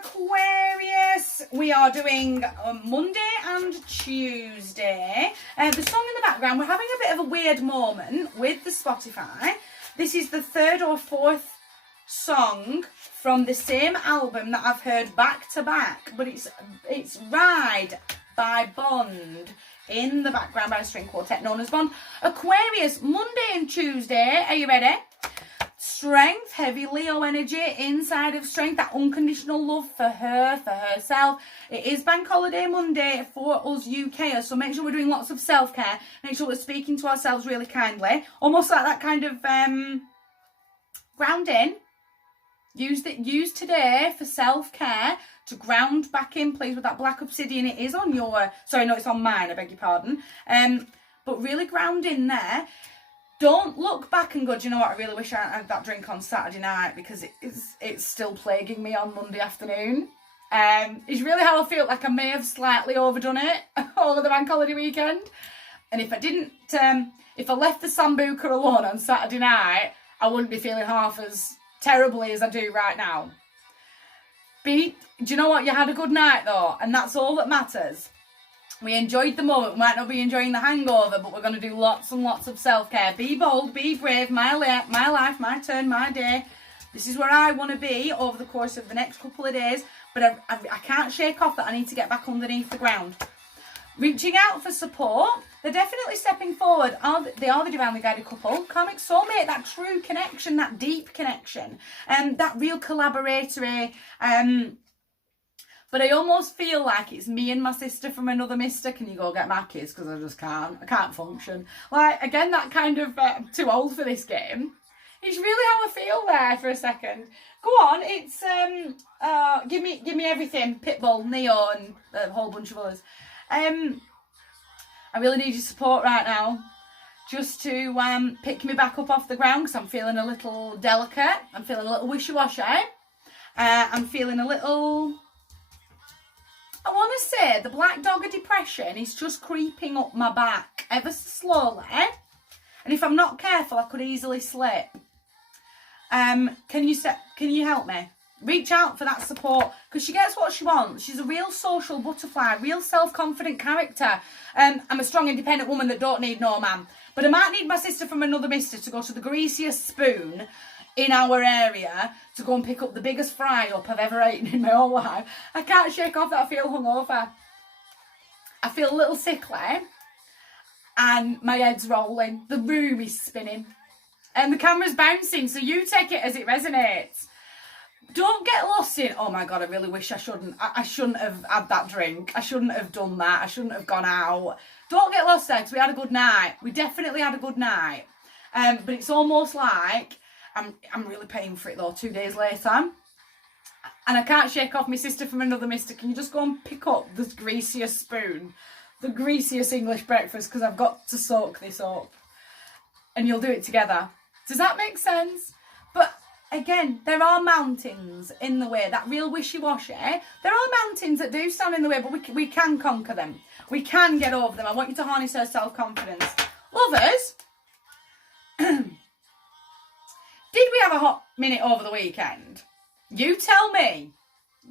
Aquarius, we are doing Monday and Tuesday. The song in the background, we're having a bit of a weird moment with the Spotify. This is the third or fourth song from the same album that I've heard back to back, but it's Ride by Bond in the background by a string quartet known as Bond. Aquarius, Monday and Tuesday, are you ready? Strength, heavy Leo energy inside of strength, that unconditional love for her, for herself. It is Bank Holiday Monday for us UKers, so make sure we're doing lots of self-care. Make sure we're speaking to ourselves really kindly. Almost like that kind of grounding. Use today for self-care to ground back in, please, with that black obsidian. It is on your, sorry, no, it's on mine, I beg your pardon. But really ground in there. Don't look back and go, do you know what, I really wish I had that drink on Saturday night, because it's still plaguing me on Monday afternoon. It's really how I feel, like I may have slightly overdone it over the bank holiday weekend. And if I didn't, if I left the Sambuca alone on Saturday night, I wouldn't be feeling half as terribly as I do right now. Do you know what, you had a good night though, and that's all that matters. We enjoyed the moment. We might not be enjoying the hangover, but we're going to do lots and lots of self-care. Be bold, be brave, my life, my turn, my day. This is where I want to be over the course of the next couple of days, but I can't shake off that I need to get back underneath the ground. Reaching out for support. They're definitely stepping forward. They are the divinely guided couple. Karmic soulmate, that true connection, that deep connection, that real collaboratory, but I almost feel like it's me and my sister from another mister. Can you go get my kids? Because I just can't. I can't function. Like, again, that kind of, I'm too old for this game. It's really how I feel there for a second. Go on, it's, give me everything. Pitbull, Neo, and a whole bunch of others. I really need your support right now. Just to pick me back up off the ground, because I'm feeling a little delicate. I'm feeling a little wishy-washy. I'm feeling a little... I want to say the black dog of depression is just creeping up my back ever so slowly. And if I'm not careful, I could easily slip. Can you help me? Reach out for that support, because she gets what she wants. She's a real social butterfly, real self-confident character. I'm a strong, independent woman that don't need no man. But I might need my sister from another mister to go to the greasiest spoon in our area to go and pick up the biggest fry-up I've ever eaten in my whole life. I can't shake off that I feel hungover. I feel a little sickly and my head's rolling. The room is spinning and the camera's bouncing, so you take it as it resonates. Don't get lost in, oh my God, I really wish I shouldn't have had that drink. I shouldn't have done that. I shouldn't have gone out. Don't get lost there, because we had a good night. We definitely had a good night. But it's almost like I'm really paying for it though 2 days later. And I can't shake off my sister from another mister. Can you just go and pick up the greasiest spoon? The greasiest English breakfast, because I've got to soak this up. And you'll do it together. Does that make sense? But again, there are mountains in the way, that real wishy-washy. There are mountains that do stand in the way, but we can conquer them. We can get over them. I want you to harness her self-confidence. Lovers, did we have a hot minute over the weekend? You tell me.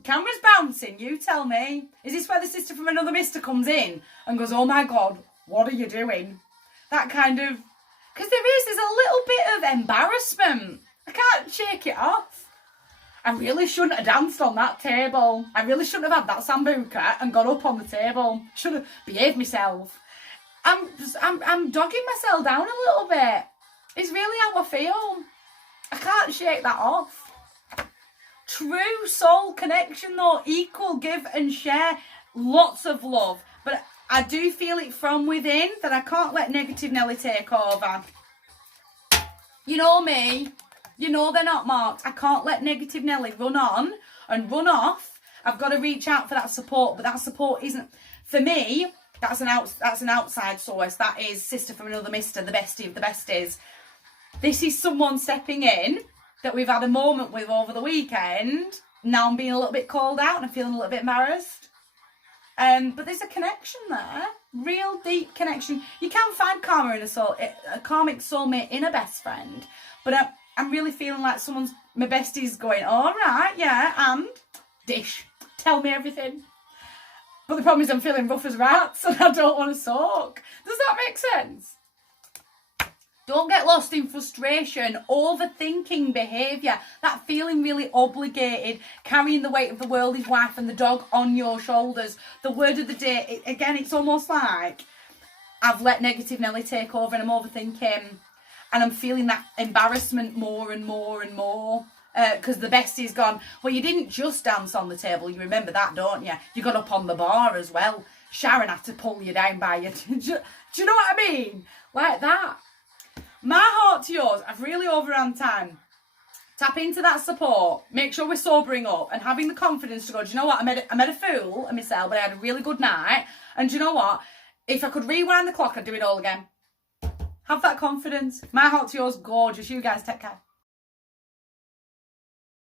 Camera's bouncing, you tell me. Is this where the sister from another mister comes in and goes, oh my God, what are you doing? That kind of, because there's a little bit of embarrassment. I can't shake it off. I really shouldn't have danced on that table. I really shouldn't have had that sambuca and got up on the table. Should have behaved myself. I'm dogging myself down a little bit. It's really how I feel. I can't shake that off. True soul connection though, equal give and share, lots of love. But I do feel it from within that I can't let negative Nelly take over. You know me. You know they're not marked. I can't let negative Nelly run on and run off. I've got to reach out for that support, but that support isn't, for me, that's an outside source. That is sister from another mister, the bestie of the besties. This is someone stepping in that we've had a moment with over the weekend. Now I'm being a little bit called out and I'm feeling a little bit embarrassed. But there's a connection there. Real deep connection. You can find karma in a karmic soulmate in a best friend. But I'm really feeling like my bestie's going, all right, yeah, and dish. Tell me everything. But the problem is I'm feeling rough as rats and I don't want to soak. Does that make sense? Don't get lost in frustration, overthinking behaviour, that feeling really obligated, carrying the weight of the world, his wife and the dog on your shoulders. The word of the day, again, it's almost like I've let negative Nelly take over and I'm overthinking and I'm feeling that embarrassment more and more and more. Because the bestie's gone, well, you didn't just dance on the table, you remember that, don't you? You got up on the bar as well. Sharon had to pull you down by your... Do you know what I mean? Like that. My heart to yours, I've really overrun time. Tap into that support. Make sure we're sobering up and having the confidence to go, do you know what? I made a fool of myself, but I had a really good night. And do you know what? If I could rewind the clock, I'd do it all again. Have that confidence. My heart to yours, gorgeous. You guys take care.